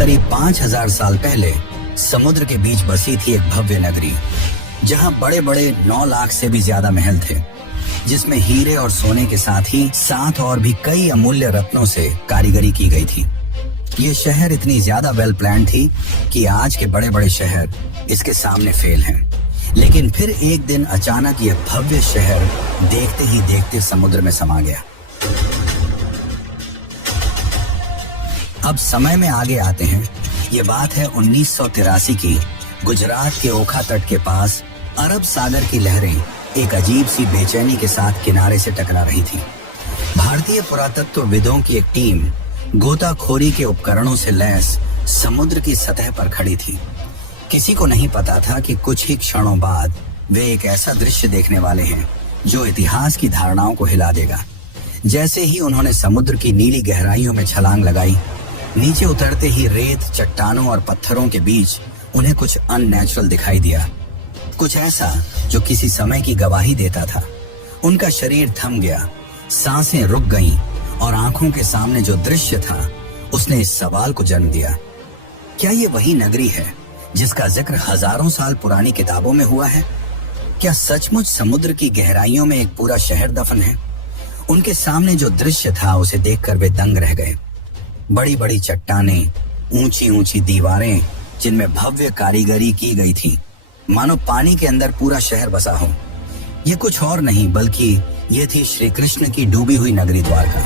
करीब 5000 साल पहले समुद्र के बीच बसी थी एक भव्य नगरी, जहां बड़े बड़े 9 लाख से भी ज्यादा महल थे, जिसमें हीरे और सोने के साथ ही 7 और भी कई अमूल्य रत्नों से कारीगरी की गई थी। ये शहर इतनी ज्यादा वेल प्लान थी कि आज के बड़े बड़े शहर इसके सामने फेल हैं। लेकिन फिर एक दिन अचानक ये भव्य शहर देखते ही देखते समुद्र में समा गया। अब समय में आगे आते हैं। ये बात है 1983 की। गुजरात के ओखा तट के पास अरब सागर की लहरें एक अजीब सी बेचैनी के साथ किनारे से टकरा रही थी। भारतीय पुरातत्वविदों की एक टीम गोताखोरी के उपकरणों से लैस समुद्र की सतह पर खड़ी थी। किसी को नहीं पता था कि कुछ ही क्षणों बाद वे एक ऐसा दृश्य देखने वाले हैं जो इतिहास की धारणाओं को हिला देगा। जैसे ही उन्होंने समुद्र की नीली गहराइयों में छलांग लगाई, नीचे उतरते ही रेत, चट्टानों और पत्थरों के बीच उन्हें कुछ अननेचुरल दिखाई दिया, कुछ ऐसा जो किसी समय की गवाही देता था। उनका शरीर थम गया, सांसें रुक गईं और आंखों के सामने जो दृश्य था उसने इस सवाल को जन्म दिया, क्या ये वही नगरी है जिसका जिक्र हजारों साल पुरानी किताबों में हुआ है? क्या सचमुच समुद्र की गहराइयों में एक पूरा शहर दफन है? उनके सामने जो दृश्य था उसे देखकर वे दंग रह गए। बड़ी बड़ी चट्टानें, ऊंची ऊंची दीवारें जिनमें भव्य कारीगरी की गई थी, मानो पानी के अंदर पूरा शहर बसा हो। ये कुछ और नहीं बल्कि ये थी श्री कृष्ण की डूबी हुई नगरी द्वारका।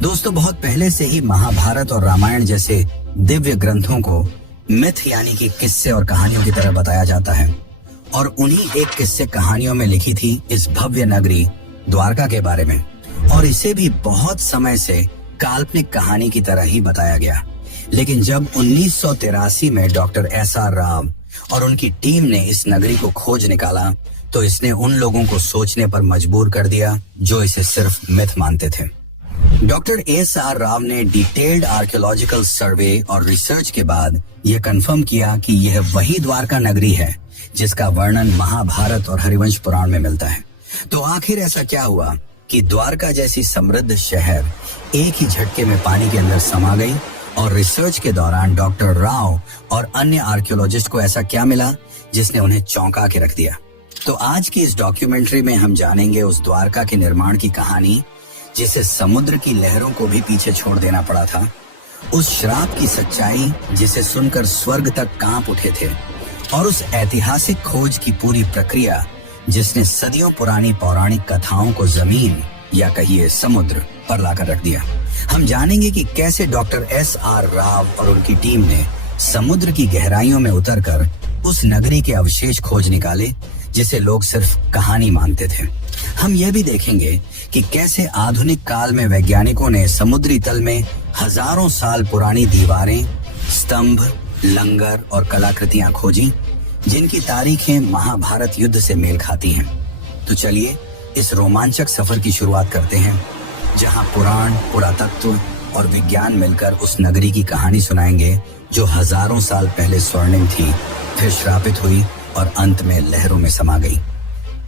दोस्तों, बहुत पहले से ही महाभारत और रामायण जैसे दिव्य ग्रंथों को मिथ यानी कि किस्से और कहानियों की तरह बताया जाता है, और उन्हीं एक किस्से कहानियों में लिखी थी इस भव्य नगरी द्वारका के बारे में, और इसे भी बहुत समय से काल्पनिक कहानी की तरह ही बताया गया। लेकिन जब 1983 में डॉक्टर SR राव और उनकी टीम ने इस नगरी को खोज निकाला, तो इसने उन लोगों को सोचने पर मजबूर कर दिया जो इसे सिर्फ मिथ मानते थे। डॉक्टर SR राव ने डिटेल्ड आर्कियोलॉजिकल सर्वे और रिसर्च के बाद यह कंफर्म किया कि यह वही द्वारका नगरी है जिसका वर्णन महाभारत और हरिवंश पुराण में मिलता है। तो आखिर ऐसा क्या हुआ कि द्वारका जैसी समृद्ध शहर एक ही झटके में पानी के अंदर समा गई, और रिसर्च के दौरान डॉक्टर राव और अन्य आर्कियोलॉजिस्ट को ऐसा क्या मिला जिसने उन्हें चौंका के रख दिया? तो आज की इस डॉक्यूमेंट्री में हम जानेंगे उस द्वारका के निर्माण की कहानी जिसे समुद्र की लहरों को भी पीछे छोड़ देना पड़ा था, उस श्राप की सच्चाई जिसे सुनकर स्वर्ग तक कांप उठे थे, और उस ऐतिहासिक खोज की पूरी प्रक्रिया जिसने सदियों पुरानी पौराणिक कथाओं को जमीन या कहिए समुद्र पर लाकर रख दिया। हम जानेंगे कि कैसे डॉक्टर SR राव और उनकी टीम ने समुद्र की गहराइयों में उतरकर उस नगरी के अवशेष खोज निकाले जिसे लोग सिर्फ कहानी मानते थे। हम यह भी देखेंगे कि कैसे आधुनिक काल में वैज्ञानिकों ने समुद्री तल में हजारों साल पुरानी दीवारें, स्तंभ, लंगर और कलाकृतियां खोजी जिनकी तारीखें महाभारत युद्ध से मेल खाती हैं। तो चलिए इस रोमांचक सफर की शुरुआत करते हैं, जहां पुराण, पुरातत्व और विज्ञान मिलकर उस नगरी की कहानी सुनाएंगे जो हजारों साल पहले स्वर्णिम थी, फिर श्रापित हुई और अंत में लहरों में समा गई।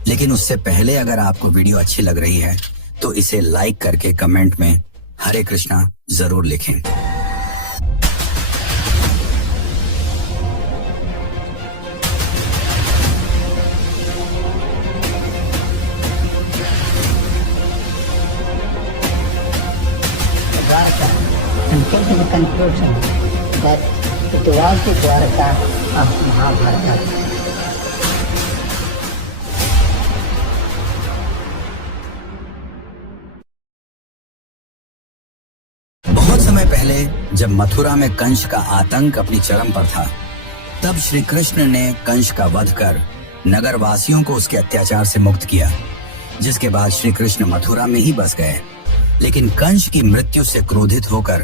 लेकिन उससे पहले अगर आपको वीडियो अच्छी लग रही है तो इसे लाइक करके कमेंट में हरे कृष्णा जरूर लिखें। And came to the conclusion that it was the Dwarka of Mahabharata. बहुत समय पहले जब मथुरा में कंस का आतंक अपनी चरम पर था, तब श्री कृष्ण ने कंस का वध कर नगर वासियों को उसके अत्याचार से मुक्त किया, जिसके बाद श्री कृष्ण मथुरा में ही बस गए। लेकिन कंस की मृत्यु से क्रोधित होकर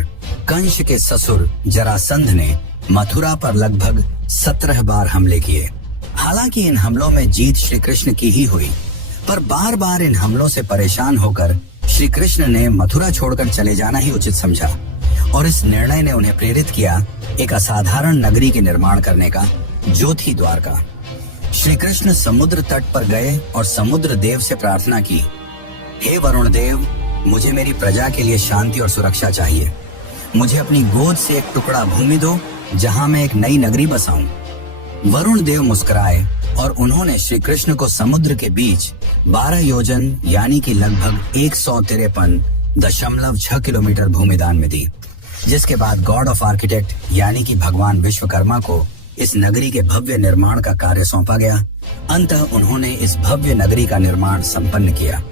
कंस के ससुर जरासंध ने मथुरा पर लगभग 17 बार हमले किए। हालांकि इन हमलों में जीत श्री कृष्ण की ही हुई, पर बार बार इन हमलों से परेशान होकर श्री कृष्ण ने मथुरा छोड़कर चले जाना ही उचित समझा, और इस निर्णय ने उन्हें प्रेरित किया एक असाधारण नगरी के निर्माण करने का, जो थी द्वारका। श्री कृष्ण समुद्र तट पर गए और समुद्र देव से प्रार्थना की, हे वरुण देव, मुझे मेरी प्रजा के लिए शांति और सुरक्षा चाहिए। मुझे अपनी गोद से एक टुकड़ा भूमि दो जहां मैं एक नई नगरी बसाऊं। वरुण देव मुस्कुराए और उन्होंने श्री कृष्ण को समुद्र के बीच 12 योजन यानी कि लगभग 153.6 किलोमीटर भूमि दान में दी, जिसके बाद गॉड ऑफ आर्किटेक्ट यानी कि भगवान विश्वकर्मा को इस नगरी के भव्य निर्माण का कार्य सौंपा गया। अंततः उन्होंने इस भव्य नगरी का निर्माण संपन्न किया।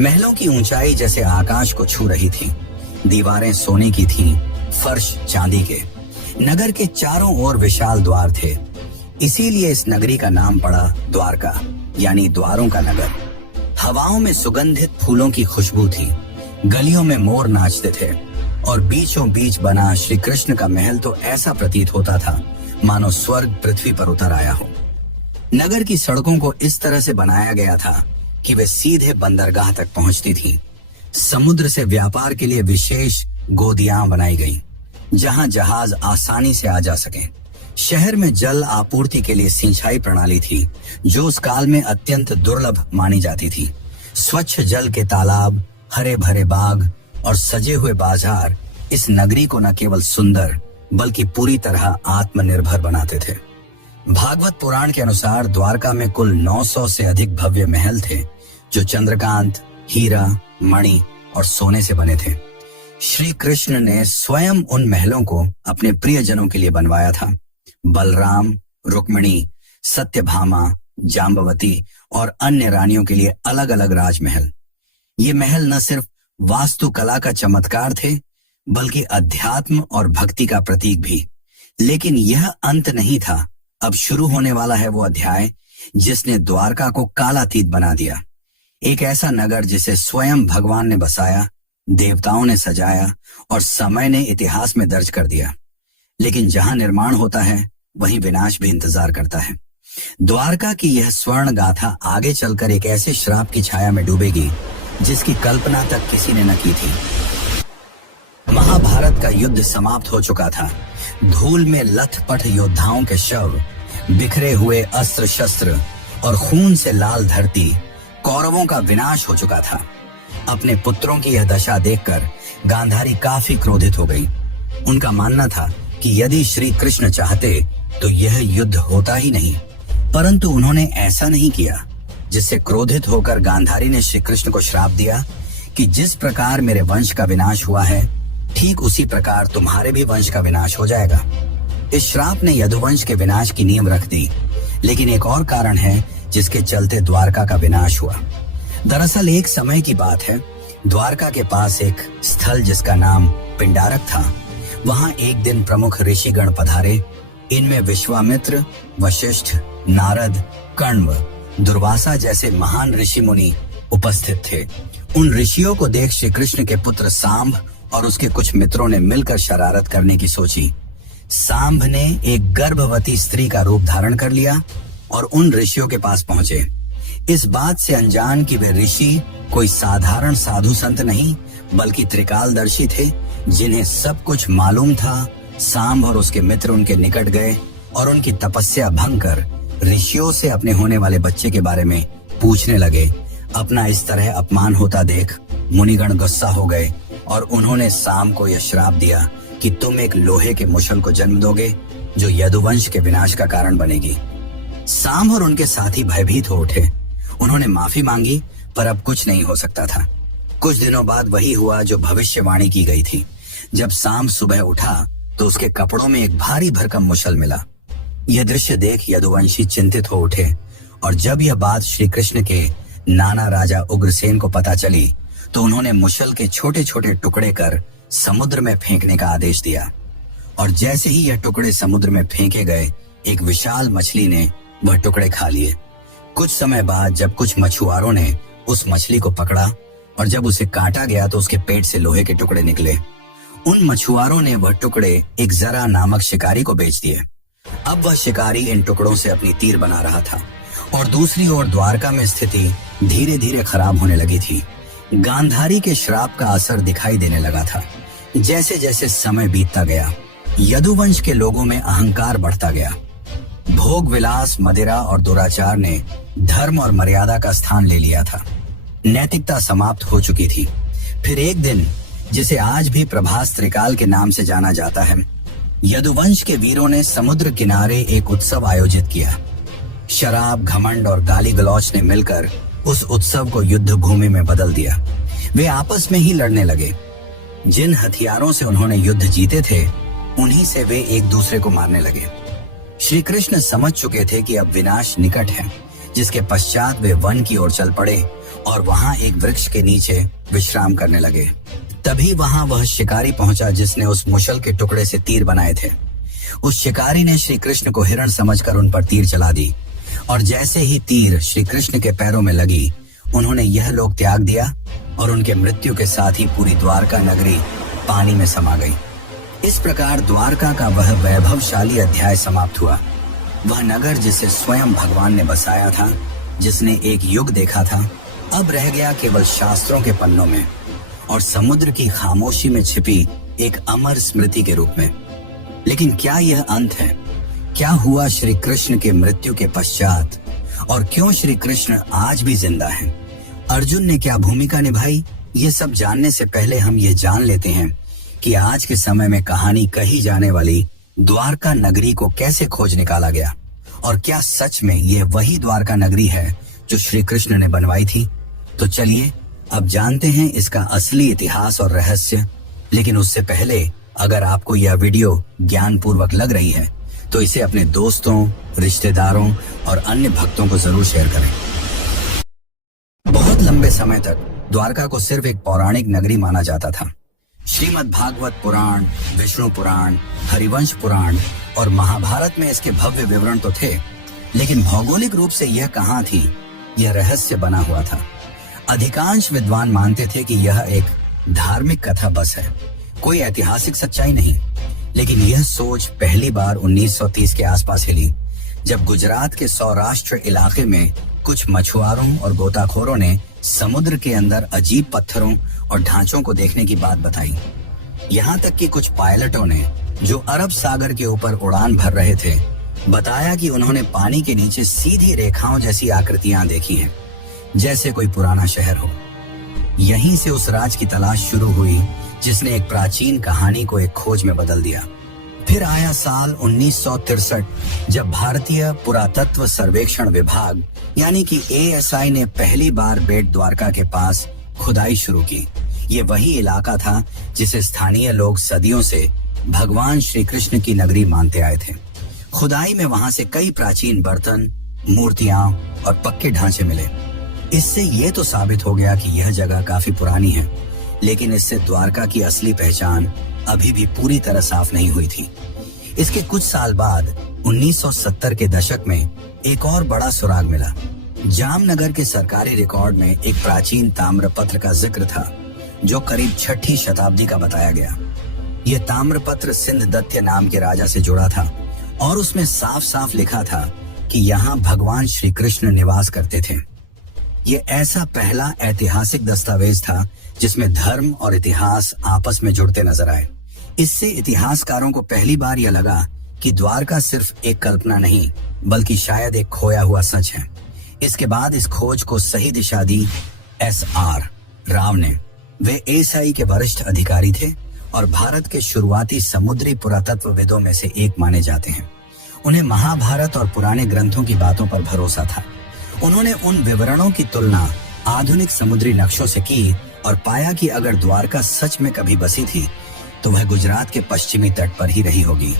महलों की ऊंचाई जैसे आकाश को छू रही थी। दीवारें सोने की थीं, फर्श चांदी के। नगर के चारों ओर विशाल द्वार थे, इसीलिए इस नगरी का नाम पड़ा द्वारका यानी द्वारों का नगर। हवाओं में सुगंधित फूलों की खुशबू थी, गलियों में मोर नाचते थे और बीचों बीच बना श्री कृष्ण का महल तो ऐसा प्रतीत होता था मानो स्वर्ग पृथ्वी पर उतर आया हो। नगर की सड़कों को इस तरह से बनाया गया था कि वे सीधे बंदरगाह तक पहुंचती थीं। समुद्र से व्यापार के लिए विशेष गोदियां बनाई गईं, जहां जहाज आसानी से आ जा सकें। शहर में जल आपूर्ति के लिए सिंचाई प्रणाली थी, जो उस काल में अत्यंत दुर्लभ मानी जाती थी। स्वच्छ जल के तालाब, हरे भरे बाग और सजे हुए बाजार इस नगरी को न केवल सुंदर बल्कि पूरी तरह आत्मनिर्भर बनाते थे। भागवत पुराण के अनुसार द्वारका में कुल 900 से अधिक भव्य महल थे, जो चंद्रकांत, हीरा, मणि और सोने से बने थे। श्री कृष्ण ने स्वयं उन महलों को अपने प्रियजनों के लिए बनवाया था। बलराम, रुक्मिणी, सत्यभामा, जाम्बवती और अन्य रानियों के लिए अलग अलग राजमहल। ये महल न सिर्फ वास्तुकला का चमत्कार थे, बल्कि अध्यात्म और भक्ति का प्रतीक भी। लेकिन यह अंत नहीं था। अब शुरू होने वाला है वो अध्याय जिसने द्वारका को कालातीत बना दिया। एक ऐसा नगर जिसे स्वयं भगवान ने बसाया, देवताओं ने सजाया और समय ने इतिहास में दर्ज कर दिया। लेकिन जहां निर्माण होता है वहीं विनाश भी इंतजार करता है। द्वारका की यह स्वर्ण गाथा आगे चलकर एक ऐसे श्राप की छाया में डूबेगी जिसकी कल्पना तक किसी ने न की थी। महाभारत का युद्ध समाप्त हो चुका था। धूल में लथपथ योद्धाओं के शव, बिखरे हुए अस्त्र शस्त्र और खून से लाल धरती, कौरवों का विनाश हो चुका था। अपने पुत्रों की यह दशा देखकर गांधारी काफी क्रोधित हो गई। उनका मानना था कि यदि श्री कृष्ण चाहते तो यह युद्ध होता ही नहीं, परंतु उन्होंने ऐसा नहीं किया, जिससे क्रोधित होकर गांधारी ने श्री कृष्ण को श्राप दिया कि जिस प्रकार मेरे वंश का विनाश हुआ है, ठीक उसी प्रकार तुम्हारे भी वंश का विनाश हो जाएगा। इस श्राप ने यदुवंश के विनाश की नींव रख दी। लेकिन एक और कारण है जिसके चलते द्वारका का विनाश हुआ। दरअसल एक समय की बात है, द्वारका के पास एक स्थल जिसका नाम पिंडारक था, वहां एक दिन प्रमुख ऋषिगण पधारे। इनमें विश्वामित्र, वशिष्ठ, नारद, कण्व, दुर्वासा जैसे महान ऋषि मुनि उपस्थित थे। उन ऋषियों को देख श्री कृष्ण के पुत्र सांब और उसके कुछ मित्रों ने मिलकर शरारत करने की सोची। सांब ने एक गर्भवती स्त्री का रूप धारण कर लिया और उन ऋषियों के पास पहुंचे। इस बात से अनजान कि वे ऋषि कोई साधारण साधु संत नहीं बल्कि त्रिकालदर्शी थे, जिन्हें सब कुछ मालूम था। सांब और उसके मित्र उनके निकट गए और उनकी तपस्या भंग कर ऋषियों से अपने होने वाले बच्चे के बारे में पूछने लगे। अपना इस तरह अपमान होता देख मुनिगण गुस्सा हो गए और उन्होंने सांब को यह श्राप दिया कि तुम एक लोहे के मुशल को जन्म दोगे जो यदुवंश के विनाश का कारण बनेगी। सांब और उनके साथी भयभीत हो उठे। उन्होंने माफी मांगी, पर अब कुछ नहीं हो सकता था। कुछ दिनों बाद वही हुआ जो भविष्यवाणी की गई थी। जब सांब सुबह उठा तो उसके कपड़ों में एक भारी भरकम मुशल मिला। यह दृश्य देख यदुवंशी चिंतित हो उठे और जब यह बात श्री कृष्ण के नाना राजा उग्रसेन को पता चली तो उन्होंने मुशल के छोटे छोटे टुकड़े कर समुद्र में फेंकने का आदेश दिया। और जैसे ही यह टुकड़े समुद्र में फेंके गए, एक विशाल मछली ने वह टुकड़े खा लिए। कुछ समय बाद जब कुछ मछुआरों ने उस मछली को पकड़ा और जब उसे काटा गया तो उसके पेट से लोहे के टुकड़े निकले। उन मछुआरों ने वह टुकड़े एक जरा नामक शिकारी को बेच दिए। अब वह शिकारी इन टुकड़ों से अपनी तीर बना रहा था और दूसरी ओर द्वारका में स्थिति धीरे धीरे खराब होने लगी थी। गांधारी के श्राप का असर दिखाई देने लगा था। जैसे जैसे समय बीतता गया, यदुवंश के लोगों में अहंकार बढ़ता गया। भोग विलास, मदिरा और दुराचार ने धर्म और मर्यादा का स्थान ले लिया था। नैतिकता समाप्त हो चुकी थी। फिर एक दिन, जिसे आज भी प्रभास त्रिकाल के नाम से जाना जाता है, यदुवंश के वीरों ने समुद्र किनारे एक उत्सव आयोजित किया। शराब, घमंड और गाली गलौच ने मिलकर उस उत्सव को युद्ध भूमि में बदल दिया। वे आपस में ही लड़ने लगे। जिन हथियारों से उन्होंने युद्ध जीते थे, उन्हीं से वे एक दूसरे को मारने लगे। श्री कृष्ण समझ चुके थे कि अब विनाश निकट है, जिसके पश्चात वे वन की ओर चल पड़े और वहां एक वृक्ष के नीचे विश्राम करने लगे। तभी वहां वह शिकारी पहुंचा जिसने उस मुशल के टुकड़े से तीर बनाए थे। उस शिकारी ने श्री कृष्ण को हिरण समझकर उन पर तीर चला दी और जैसे ही तीर श्री कृष्ण के पैरों में लगी, उन्होंने यह लोक त्याग दिया और उनके मृत्यु के साथ ही पूरी द्वारका नगरी पानी में समा गई। इस प्रकार द्वारका का वह वैभवशाली अध्याय समाप्त हुआ। वह नगर जिसे स्वयं भगवान ने बसाया था, जिसने एक युग देखा था, अब रह गया केवल शास्त्रों के पन्नों में और समुद्र की खामोशी में छिपी एक अमर स्मृति के रूप में। लेकिन क्या यह अंत है? क्या हुआ श्री कृष्ण के मृत्यु के पश्चात और क्यों श्री कृष्ण आज भी जिंदा हैं? अर्जुन ने क्या भूमिका निभाई? ये सब जानने से पहले हम ये जान लेते हैं कि आज के समय में कहानी कही जाने वाली द्वारका नगरी को कैसे खोज निकाला गया और क्या सच में ये वही द्वारका नगरी है जो श्री कृष्ण ने बनवाई थी। तो चलिए अब जानते हैं इसका असली इतिहास और रहस्य। लेकिन उससे पहले अगर आपको यह वीडियो ज्ञानपूर्वक लग रही है तो इसे अपने दोस्तों, रिश्तेदारों और अन्य भक्तों को जरूर शेयर करें। बहुत लंबे समय तक द्वारका को सिर्फ एक पौराणिक नगरी माना जाता था। श्रीमद् भागवत पुराण, विष्णु पुराण, हरिवंश पुराण और महाभारत में इसके भव्य विवरण तो थे, लेकिन भौगोलिक रूप से यह कहाँ थी, यह रहस्य बना हुआ था। अधिकांश विद्वान मानते थे कि यह एक धार्मिक कथा बस है, कोई ऐतिहासिक सच्चाई नहीं। लेकिन यह सोच पहली बार 1930 के आसपास हिली, जब गुजरात के सौराष्ट्र इलाके में कुछ मछुआरों और गोताखोरों ने समुद्र के अंदर अजीब पत्थरों और ढांचों को देखने की बात बताई। यहाँ तक कि कुछ पायलटों ने, जो अरब सागर के ऊपर उड़ान भर रहे थे, बताया कि उन्होंने पानी के नीचे सीधी रेखाओं जैसी आकृतियां देखी हैं, जैसे कोई पुराना शहर हो। यहीं से उस राज की तलाश शुरू हुई जिसने एक प्राचीन कहानी को एक खोज में बदल दिया। फिर आया साल 1963, जब भारतीय पुरातत्व सर्वेक्षण विभाग यानी कि ASI ने पहली बार बेट द्वारका के पास खुदाई शुरू की। ये वही इलाका था जिसे स्थानीय लोग सदियों से भगवान श्री कृष्ण की नगरी मानते आए थे। खुदाई में वहां से कई प्राचीन बर्तन, मूर्तियां और पक्के ढांचे मिले। इससे ये तो साबित हो गया कि यह जगह काफी पुरानी है, लेकिन इससे द्वारका की असली पहचान अभी भी पूरी तरह साफ नहीं हुई थी। इसके कुछ साल बाद 1970 के दशक में एक और बड़ा सुराग मिला। जामनगर के सरकारी रिकॉर्ड में एक प्राचीन ताम्रपत्र का जिक्र था, जो करीब 6ठी शताब्दी का बताया गया। यह ताम्रपत्र सिंधदत्य नाम के राजा से जुड़ा था और उसमें साफ साफ लिखा था कि यहाँ भगवान श्री कृष्ण निवास करते थे। ये ऐसा पहला ऐतिहासिक दस्तावेज था जिसमें धर्म और इतिहास आपस में जुड़ते नजर आए। इससे इतिहासकारों को पहली बार यह लगा कि द्वारका सिर्फ एक कल्पना नहीं, बल्कि शायद एक खोया हुआ सच है। इसके बाद इस खोज को सही दिशा दी SR राव ने। वे ASI के वरिष्ठ अधिकारी थे और भारत के शुरुआती समुद्री पुरातत्वविदों में से एक माने जाते हैं। उन्हें महाभारत और पुराने ग्रंथों की बातों पर भरोसा था। उन्होंने उन विवरणों की तुलना आधुनिक समुद्री नक्शों से की और पाया कि अगर द्वारका सच में कभी बसी थी तो वह गुजरात के पश्चिमी तट पर ही रही होगी।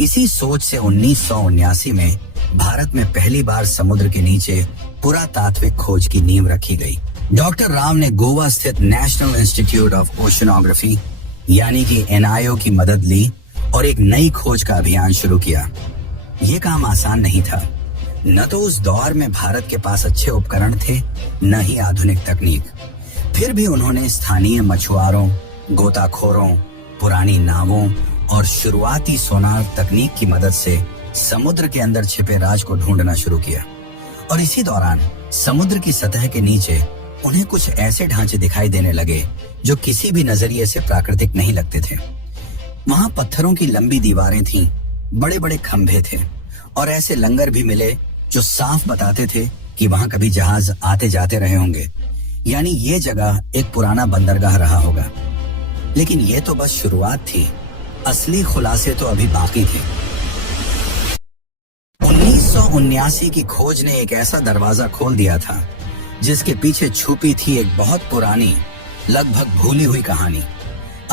इसी सोच से 1979 में भारत में पहली बार समुद्र के नीचे पुरातात्विक खोज की नींव रखी गई। डॉक्टर राव ने गोवा स्थित नेशनल इंस्टीट्यूट ऑफ ओशनोग्राफी यानी कि NIO की मदद ली और एक नई खोज का अभियान शुरू किया। ये काम आसान नहीं था। न तो उस दौर में भारत के पास अच्छे उपकरण थे, न ही आधुनिक तकनीक। फिर भी उन्होंने स्थानीय मछुआरों, गोताखोरों, पुरानी नावों और शुरुआती सोनार तकनीक की मदद से समुद्र के अंदर छिपे राज को ढूंढना शुरू किया। और इसी दौरान समुद्र की सतह के नीचे उन्हें कुछ ऐसे ढांचे दिखाई देने लगे जो किसी भी नजरिए से प्राकृतिक नहीं लगते थे। वहां पत्थरों की लंबी दीवारें थीं, बड़े बड़े खंभे थे और ऐसे लंगर भी मिले जो साफ बताते थे कि वहां कभी जहाज आते जाते रहे होंगे। यानी ये जगह एक पुराना बंदरगाह रहा होगा। लेकिन ये तो बस शुरुआत थी, असली खुलासे तो अभी बाकी थे। 1979 की खोज ने एक ऐसा दरवाजा खोल दिया था जिसके पीछे छुपी थी एक बहुत पुरानी, लगभग भूली हुई कहानी।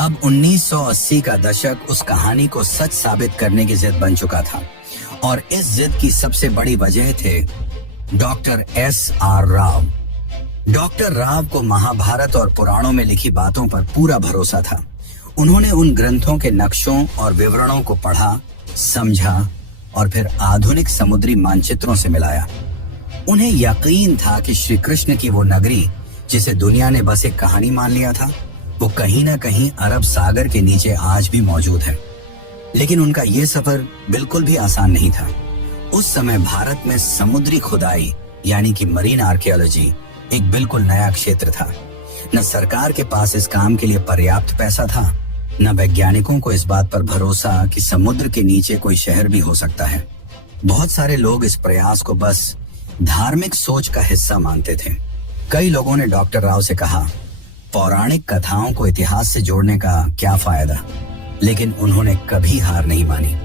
अब 1980 का दशक उस कहानी को सच साबित करने की जिद बन चुका था, और इस जिद की सबसे बड़ी वजह थे doctor S.R. Rao. Doctor Rao को महाभारत और पुराणों में लिखी बातों पर पूरा भरोसा था। उन्होंने उन ग्रंथों के नक्शों और विवरणों को पढ़ा, समझा और फिर आधुनिक समुद्री मानचित्रों से मिलाया। उन्हें यकीन था कि श्री कृष्ण की वो नगरी, जिसे दुनिया ने बस एक कहानी मान लिया था, वो कहीं ना कहीं अरब सागर के नीचे आज भी मौजूद है। लेकिन उनका ये सफर बिल्कुल भी आसान नहीं था। उस समय भारत में समुद्री खुदाई यानी कि मरीन आर्कियोलॉजी एक बिल्कुल नया क्षेत्र था। न सरकार के पास इस काम के लिए पर्याप्त पैसा था, न वैज्ञानिकों को इस बात पर भरोसा कि समुद्र के नीचे कोई शहर भी हो सकता है। बहुत सारे लोग इस प्रयास को बस धार्मिक सोच का हिस्सा मानते थे। कई लोगों ने डॉक्टर राव से कहा, पौराणिक कथाओं को इतिहास से जोड़ने का क्या फायदा, लेकिन उन्होंने कभी हार नहीं मानी।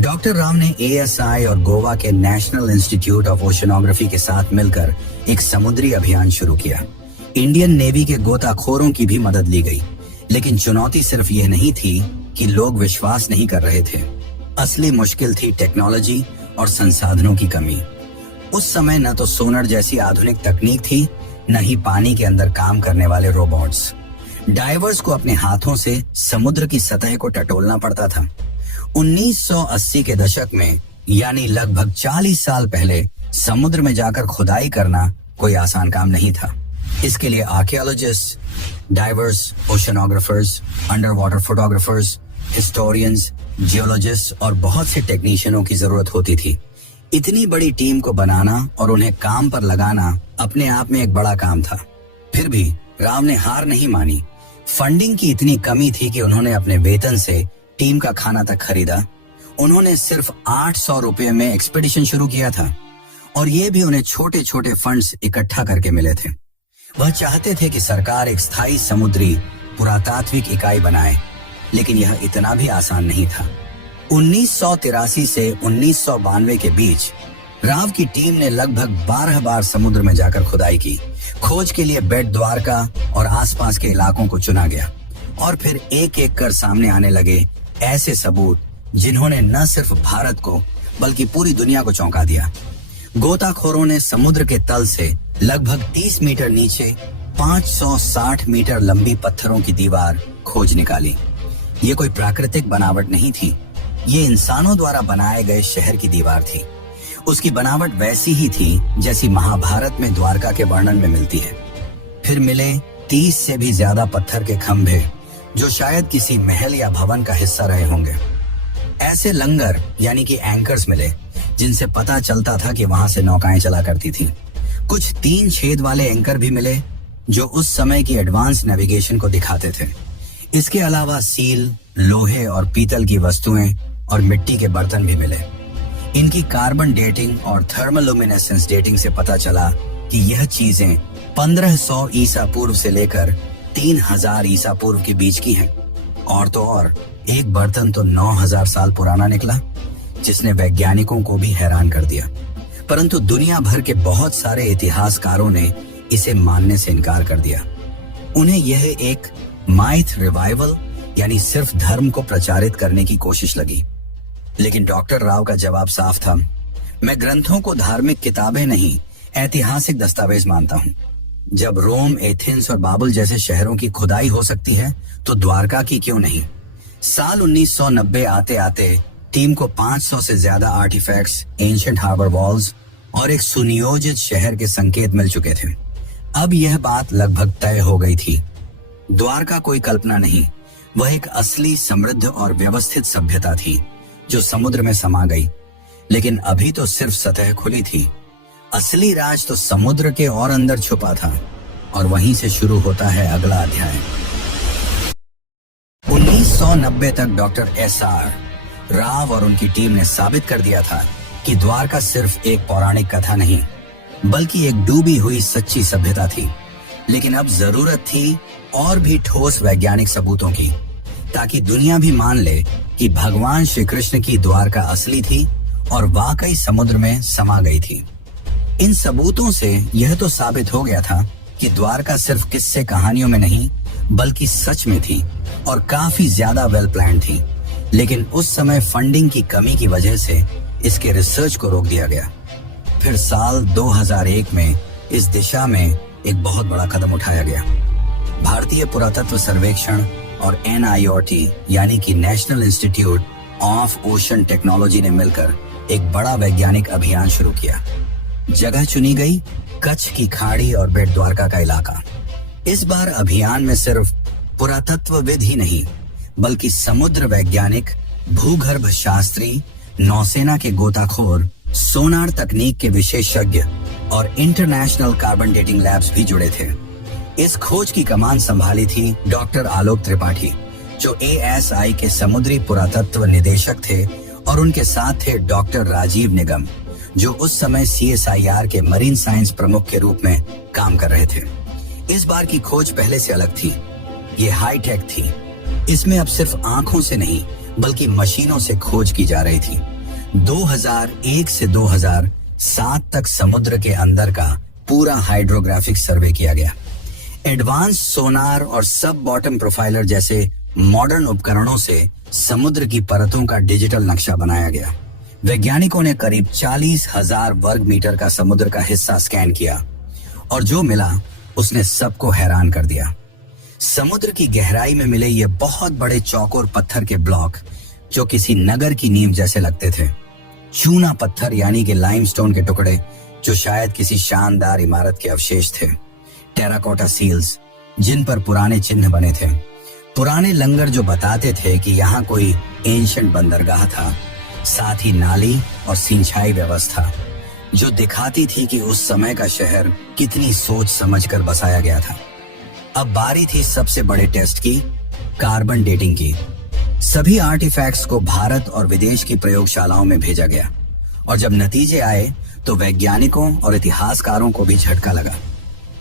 डॉक्टर राव ने ASI और गोवा के नेशनल इंस्टीट्यूट ऑफ ओशनोग्राफी के साथ मिलकर एक समुद्री अभियान शुरू किया। इंडियन नेवी के गोताखोरों की भी मदद ली गई, लेकिन चुनौती सिर्फ ये नहीं थी कि लोग विश्वास नहीं कर रहे थे। असली मुश्किल थी टेक्नोलॉजी और संसाधनों की कमी। उस समय न तो सोनर जैसी आधुनिक तकनीक थी, न ही पानी के अंदर काम करने वाले रोबोट्स। डाइवर्स को अपने हाथों से समुद्र की सतह को टटोलना पड़ता था। 1980 के दशक में, यानी लगभग 40 साल पहले, समुद्र में जाकर खुदाई करना कोई आसान काम नहीं था। इसके लिए archaeologists, divers, oceanographers, underwater photographers, historians, geologist और बहुत से टेक्नीशियनों की जरूरत होती थी। इतनी बड़ी टीम को बनाना और उन्हें काम पर लगाना अपने आप में एक बड़ा काम था। फिर भी राव ने हार नहीं मानी। फंडिंग की इतनी कमी थी कि उन्होंने अपने वेतन से टीम का खाना तक खरीदा। उन्होंने सिर्फ 800 रुपए में एक्सपीडिशन शुरू किया था, और ये भी उन्हें छोटे छोटे फंड्स इकट्ठा करके मिले थे। वह चाहते थे कि सरकार एक स्थायी समुद्री पुरातात्विक इकाई बनाए, लेकिन यह इतना भी आसान नहीं था। 1983 से 1992 के बीच राव की टीम ने लगभग 12 बार समुद्र में जाकर खुदाई की। खोज के लिए बेट द्वारका और आसपास के इलाकों को चुना गया, और फिर एक एक कर सामने आने लगे ऐसे सबूत जिन्होंने न सिर्फ भारत को बल्कि पूरी दुनिया को चौंका दिया। गोताखोरों ने समुद्र के तल से लगभग 30 मीटर नीचे 560 मीटर लंबी पत्थरों की दीवार खोज निकाली। ये कोई प्राकृतिक बनावट नहीं थी, ये इंसानों द्वारा बनाए गए शहर की दीवार थी। उसकी बनावट वैसी ही थी जैसी महाभारत में द्वारका के वर्णन में मिलती है। फिर मिले 30 से भी ज्यादा पत्थर के खंभे, जो शायद किसी महल या भवन का हिस्सा रहे होंगे। ऐसे लंगर यानी कि एंकर्स मिले, जिनसे पता चलता था कि वहां से नौकाएं चला करती थीं। कुछ 3 छेद वाले एंकर भी मिले, जो उस समय की एडवांस नेविगेशन को दिखाते थे। इसके अलावा सील, लोहे और पीतल की वस्तुएं और मिट्टी के बर्तन भी मिले। इनकी कार्बन डेटिंग और थर्मोलुमिनेसेंस डेटिंग से पता चला कि यह चीजें 1500 ईसा पूर्व से लेकर 3000 ईसा पूर्व के बीच की हैं। और तो और एक बर्तन तो 9000 साल पुराना निकला, जिसने वैज्ञानिकों को भी हैरान कर दिया। परंतु दुनिया भर के बहुत सारे इतिहासकारों ने इसे मानने से इनकार कर दिया। उन्हें यह एक माइथ रिवाइवल यानी सिर्फ धर्म को प्रचारित करने की कोशिश लगी। लेकिन डॉक्टर राव का जवाब साफ था, मैं ग्रंथों को धार्मिक किताबें नहीं, ऐतिहासिक दस्तावेज मानता हूँ। जब रोम, एथेंस और बाबुल जैसे शहरों की खुदाई हो सकती है, तो द्वारका की क्यों नहीं? साल 1990 आते आते टीम को 500 से ज्यादा आर्टिफैक्ट्स, एंशिएंट हार्बर वॉल्स और एक सुनियोजित शहर के संकेत मिल चुके थे। अब यह बात लगभग तय हो गई थी। द्वारका कोई कल्पना नहीं, वह एक असली, समृद्ध और व्यवस्थित सभ्यता थी जो समुद्र में समा गई। लेकिन अभी तो सिर्फ सतह खुली थी। असली राज तो समुद्र के और अंदर छुपा था, और वहीं से शुरू होता है अगला अध्याय। 1990 तक डॉक्टर S.R. राव और उनकी टीम ने साबित कर दिया था कि द्वारका सिर्फ एक पौराणिक कथा नहीं, बल्कि एक डूबी हुई सच्ची सभ्यता थी। लेकिन अब जरूरत थी और भी ठोस वैज्ञानिक सबूतों की, ताकि दुनिया भी मान ले कि भगवान श्री कृष्ण की द्वारका असली थी और वाकई समुद्र में समा गई थी। इन सबूतों से यह तो साबित हो गया था कि द्वारका सिर्फ किस्से कहानियों में नहीं बल्कि सच में थी और काफी ज्यादा वेल प्लान थी। लेकिन उस समय फंडिंग की कमी की वजह से इसके रिसर्च को रोक दिया गया। फिर साल 2001 में इस दिशा में एक बहुत बड़ा कदम उठाया गया। भारतीय पुरातत्व सर्वेक्षण और NIOT यानी कि national institute of ocean technology ने मिलकर एक बड़ा वैज्ञानिक अभियान शुरू किया। जगह चुनी गई कच्छ की खाड़ी और बेट द्वारका का इलाका। इस बार अभियान में सिर्फ पुरातत्वविद ही नहीं बल्कि समुद्र वैज्ञानिक, भूगर्भ शास्त्री, नौसेना के गोताखोर, सोनार तकनीक के विशेषज्ञ और इंटरनेशनल कार्बन डेटिंग लैब्स भी जुड़े थे। इस खोज की कमान संभाली थी डॉक्टर आलोक त्रिपाठी, जो ASI के समुद्री पुरातत्व निदेशक थे, और उनके साथ थे डॉक्टर राजीव निगम, जो उस समय CSIR के मरीन साइंस प्रमुख के रूप में काम कर रहे थे। इस बार की खोज पहले से अलग थी। ये हाईटेक थी। इसमें अब सिर्फ आंखों से नहीं बल्कि मशीनों से खोज की जा रही थी। 2001 से 2007 तक समुद्र के अंदर का पूरा हाइड्रोग्राफिक सर्वे किया गया। एडवांस सोनार और सब बॉटम प्रोफाइलर जैसे मॉडर्न उपकरणों से समुद्र की परतों का डिजिटल नक्शा बनाया गया। वैज्ञानिकों ने करीब 40,000 वर्ग मीटर का समुद्र का हिस्सा स्कैन किया और जो मिला उसने सबको हैरान कर दिया। समुद्र की गहराई में मिले ये बहुत बड़े चौकोर पत्थर के ब्लॉक जो किसी नगर की नींव जैसे लगते थे। चूना पत्थर यानी कि लाइमस्टोन के टुकड़े जो शायद किसी शानदार इमारत के अवशेष थे। टेराकोटा सील्स जिन पर पुराने चिन्ह बने थे। पुराने लंगर जो बताते थे कि यहाँ कोई एंशिएंट बंदरगाह था। साथ ही नाली और सिंचाई व्यवस्था जो दिखाती थी कि उस समय का शहर कितनी सोच समझकर बसाया गया था। अब बारी थी सबसे बड़े टेस्ट की, कार्बन डेटिंग की। सभी आर्टिफैक्ट्स को भारत और विदेश की प्रयोगशालाओं में भेजा गया और जब नतीजे आए तो वैज्ञानिकों और इतिहासकारों को भी झटका लगा।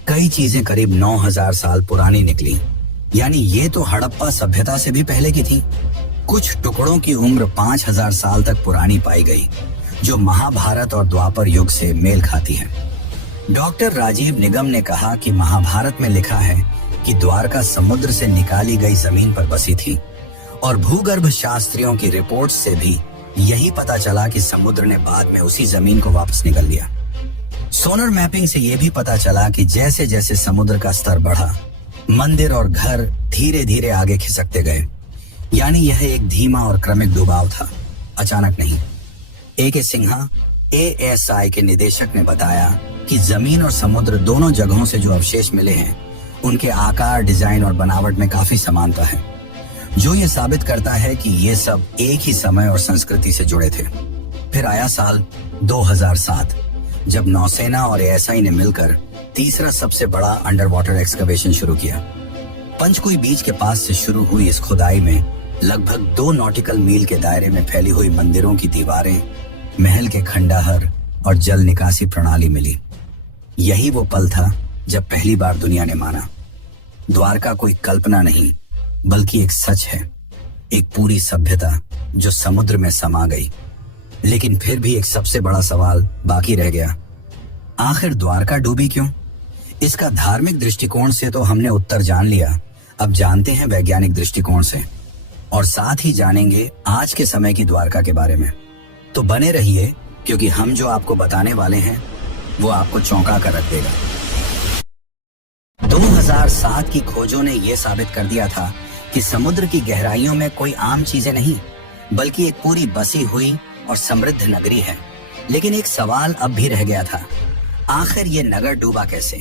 कई चीजें करीब 9,000 साल पुरानी निकली, यानी ये तो हड़प्पा सभ्यता से भी पहले की थी। कुछ टुकड़ों की उम्र 5,000 साल तक पुरानी पाई गई, जो महाभारत और द्वापर युग से मेल खाती है। डॉक्टर राजीव निगम ने कहा कि महाभारत में लिखा है कि द्वारका समुद्र से निकाली गई जमीन पर बसी थी और भूगर्भ शास्त्रियों की रिपोर्ट से भी यही पता चला कि समुद्र ने बाद में उसी जमीन को वापस निकाल लिया। सोनर मैपिंग से यह भी पता चला कि जैसे जैसे समुद्र का स्तर बढ़ा, मंदिर और घर धीरे धीरे आगे खिसकते गए, यानी यह एक धीमा और क्रमिक डुबाव था, अचानक नहीं। A.K. सिन्हा ASI के निदेशक ने बताया कि जमीन और समुद्र दोनों जगहों से जो अवशेष मिले हैं उनके आकार, डिजाइन और बनावट में काफी समानता है, जो ये साबित करता है कि ये सब एक ही समय और संस्कृति से जुड़े थे। फिर आया साल 2007 जब नौसेना और ASI ने मिलकर तीसरा सबसे बड़ा अंडर वाटर एक्सकवेशन शुरू किया। पंचकुई बीच के पास से शुरू हुई इस खुदाई में लगभग 2 नॉटिकल मील के दायरे में फैली हुई मंदिरों की दीवारें, महल के खंडहर और जल निकासी प्रणाली मिली। यही वो पल था जब पहली बार दुनिया ने माना द्वारका कोई कल्पना नहीं बल्कि एक सच है, एक पूरी सभ्यता जो समुद्र में समा गई। लेकिन फिर भी एक सबसे बड़ा सवाल बाकी रह गया, आखिर द्वारका डूबी क्यों? इसका धार्मिक दृष्टिकोण से तो हमने उत्तर जान लिया, अब जानते हैं वैज्ञानिक दृष्टिकोण से, और साथ ही जानेंगे आज के समय की द्वारका के बारे में। तो बने रहिए, क्योंकि हम जो आपको बताने वाले हैं वो आपको चौंका कर रख देगा। 2007 की खोजों ने यह साबित कर दिया था कि समुद्र की गहराइयों में कोई आम चीजें नहीं बल्कि एक पूरी बसी हुई और समृद्ध नगरी है। लेकिन एक सवाल अब भी रह गया था, आखिर ये नगर डूबा कैसे?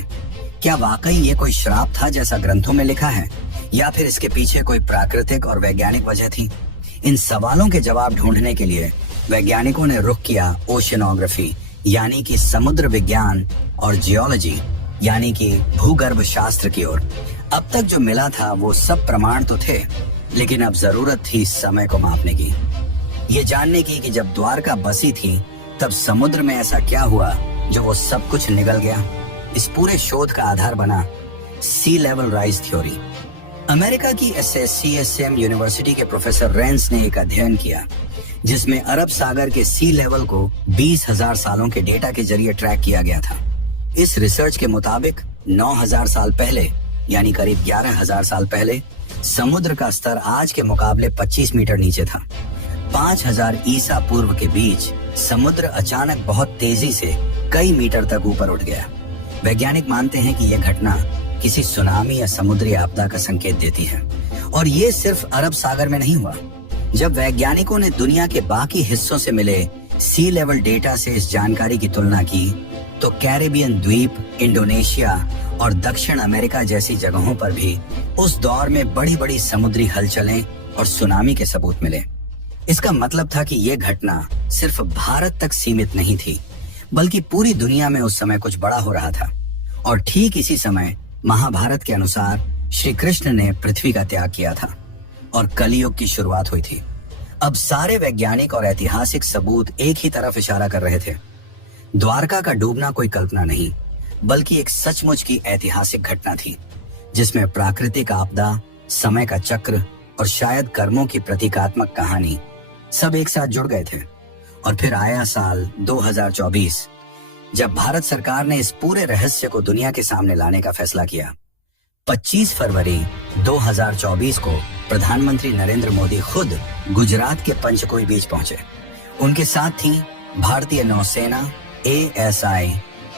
क्या वाकई ये कोई श्राप था जैसा ग्रंथों में लिखा है, या फिर इसके पीछे कोई प्राकृतिक और वैज्ञानिक वजह थी? इन सवालों के जवाब ढूंढने के लिए वैज्ञानिकों ने रुख किया ओशियनोग्राफी यानी कि समुद्र विज्ञान और जियोलॉजी यानी कि भूगर्भ शास्त्र की ओर। अब तक जो मिला था वो सब प्रमाण तो थे, लेकिन अब जरूरत थी समय को मापने की, ये जानने की कि जब द्वारका बसी थी तब समुद्र में ऐसा क्या हुआ जो वो सब कुछ निगल गया। इस पूरे शोध का आधार बना सी लेवल राइज थ्योरी। अमेरिका की SSCSM यूनिवर्सिटी के प्रोफेसर रेंस ने एक अध्ययन किया जिसमें अरब सागर के सी लेवल को 20,000 सालों के डेटा के जरिए ट्रैक किया गया था। इस रिसर्च के मुताबिक 9,000 साल पहले यानी करीब 11,000 साल पहले समुद्र का स्तर आज के मुकाबले 25 मीटर नीचे था। 5,000 ईसा पूर्व के बीच समुद्र अचानक बहुत तेजी से कई मीटर तक ऊपर उठ गया। वैज्ञानिक मानते हैं कि यह घटना किसी सुनामी या समुद्री आपदा का संकेत देती है। और ये सिर्फ अरब सागर में नहीं हुआ। जब वैज्ञानिकों ने दुनिया के बाकी हिस्सों से मिले सी लेवल डेटा से इस जानकारी की तुलना की तो कैरेबियन द्वीप, इंडोनेशिया और दक्षिण अमेरिका जैसी जगहों पर भी उस दौर में बड़ी बड़ी समुद्री हलचलें और सुनामी के सबूत मिले। इसका मतलब था कि यह घटना सिर्फ भारत तक सीमित नहीं थी, बल्कि पूरी दुनिया में उस समय कुछ बड़ा हो रहा था। और ठीक इसी समय महाभारत के अनुसार श्री कृष्ण ने पृथ्वी का त्याग किया था और कलयुग की शुरुआत हुई थी। अब सारे वैज्ञानिक और ऐतिहासिक सबूत एक ही तरफ इशारा कर रहे थे। द्वारका का डूबना कोई कल्पना नहीं, बल्कि एक सचमुच की ऐतिहासिक घटना थी जिसमें प्राकृतिक आपदा, समय का चक्र और शायद कर्मों की प्रतीकात्मक कहानी सब एक साथ जुड़ गए थे। और फिर आया साल 2024 जब भारत सरकार ने इस पूरे रहस्य को दुनिया के सामने लाने का फैसला किया। 25 फरवरी 2024 को प्रधानमंत्री नरेंद्र मोदी खुद गुजरात के पंचकोई बीच पहुंचे। उनके साथ थी भारतीय नौसेना, ASI,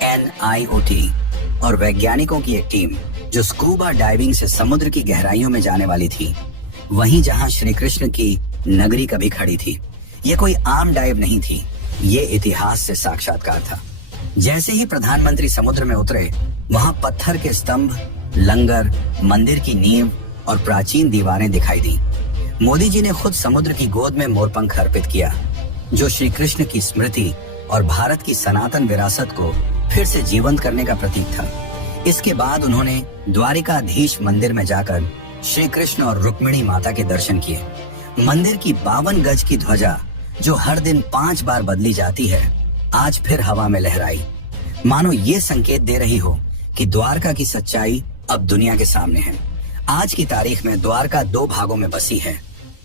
NIOT और वैज्ञानिकों की एक टीम जो स्कूबा डाइविंग से समुद्र की गहराइयों में जाने वाली थी, वहीं जहां श्री कृष्ण की नगरी कभी खड़ी थी। ये कोई आम डाइव नहीं थी, ये इतिहास से साक्षात्कार था। जैसे ही प्रधानमंत्री समुद्र में उतरे, वहां पत्थर के स्तंभ, लंगर, मंदिर की नींव और प्राचीन दीवारें दिखाई दी। मोदी जी ने खुद समुद्र की गोद में मोरपंख अर्पित किया, जो श्री कृष्ण की स्मृति और भारत की सनातन विरासत को फिर से जीवंत करने का प्रतीक था। इसके बाद उन्होंने द्वारिकाधीश मंदिर में जाकर श्री कृष्ण और रुक्मिणी माता के दर्शन किए। मंदिर की 52 गज की ध्वजा, जो हर दिन 5 बार बदली जाती है, आज फिर हवा में लहराई, मानो ये संकेत दे रही हो कि द्वारका की सच्चाई अब दुनिया के सामने है। आज की तारीख में द्वारका 2 भागों में बसी है।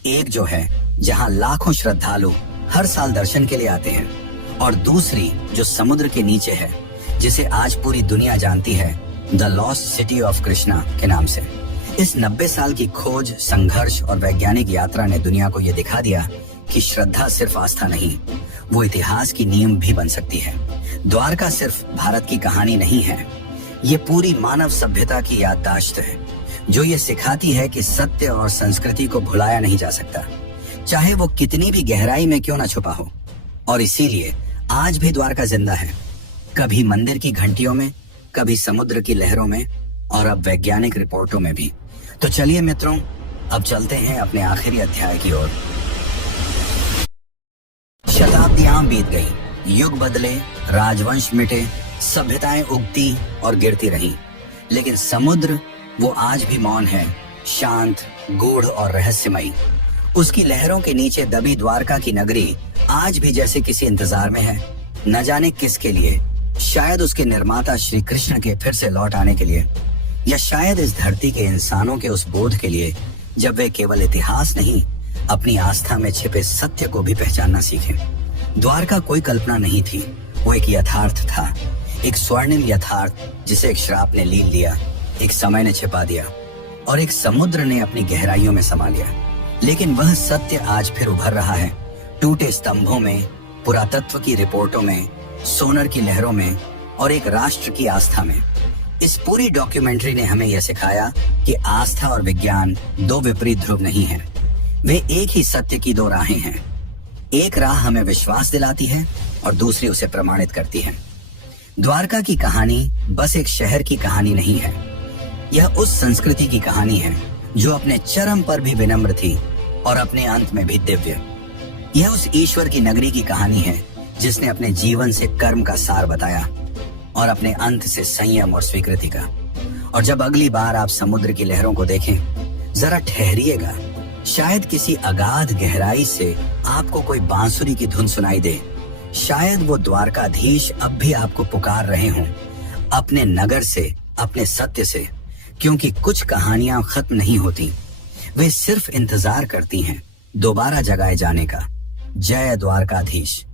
एक जो है जहां लाखों श्रद्धालु हर साल दर्शन के लिए आते हैं, और दूसरी जो समुद्र के नीचे है, जिसे आज पूरी दुनिया जानती है the lost city of Krishna के नाम से। इस 90 साल की खोज, संघर्ष और वैज्ञानिक यात्रा ने दुनिया को यह दिखा दिया कि श्रद्धा सिर्फ आस्था नहीं, वो इतिहास की नींव भी बन सकती है। द्वारका सिर्फ भारत की कहानी नहीं है, ये पूरी मानव सभ्यता की याददाश्त है, जो ये सिखाती है कि सत्य और संस्कृति को भुलाया नहीं जा सकता, चाहे वो कितनी भी गहराई में क्यों ना छुपा हो। और इसीलिए आज भी द्वारका जिंदा है, कभी मंदिर की घंटियों में, कभी समुद्र की लहरों में, और अब वैज्ञानिक रिपोर्टों में भी। तो चलिए मित्रों, अब चलते हैं अपने आखिरी अध्याय की ओर। शताब्दियां बीत गई, युग बदले, राजवंश मिटे, सभ्यताएं उगती और गिरती रही, लेकिन समुद्र वो आज भी मौन है, शांत, गूढ़ और रहस्यमयी। उसकी लहरों के नीचे दबी द्वारका की नगरी आज भी जैसे किसी इंतजार में है, न जाने किसके लिए। शायद उसके निर्माता श्री कृष्ण के फिर से लौट आने के लिए, या शायद इस धरती के इंसानों के उस बोध के लिए जब वे केवल इतिहास नहीं, अपनी आस्था में छिपे सत्य को भी पहचानना सीखें। द्वारका कोई कल्पना नहीं थी, वो एक यथार्थ था, एक स्वर्णिम यथार्थ जिसे एक श्राप ने लीन लिया, एक समय ने छिपा दिया और एक समुद्र ने अपनी गहराइयों में समा लिया। लेकिन वह सत्य आज फिर उभर रहा है, टूटे स्तंभों में, पुरातत्व की रिपोर्टों में, सोनर की लहरों में और एक राष्ट्र की आस्था में। इस पूरी डॉक्यूमेंट्री ने हमें यह सिखाया कि आस्था और विज्ञान 2 विपरीत ध्रुव नहीं है, वे एक ही सत्य की 2 राहें हैं। एक राह हमें विश्वास दिलाती है और दूसरी उसे प्रमाणित करती है। द्वारका की कहानी बस एक शहर की कहानी नहीं है, यह उस संस्कृति की कहानी है जो अपने चरम पर भी विनम्र थी और अपने अंत में भी दिव्य। यह उस ईश्वर की नगरी की कहानी है जिसने अपने जीवन से कर्म का सार बताया और अपने अंत से संयम और स्वीकृति का। और जब अगली बार आप समुद्र की लहरों को देखें, जरा ठहरिएगा, शायद किसी अगाध गहराई से आपको कोई बांसुरी की धुन सुनाई दे। शायद वो द्वारकाधीश अब भी आपको पुकार रहे हों, अपने नगर से, अपने सत्य से, क्योंकि कुछ कहानियां खत्म नहीं होती, वे सिर्फ इंतजार करती हैं दोबारा जगाए जाने का। जय द्वारकाधीश।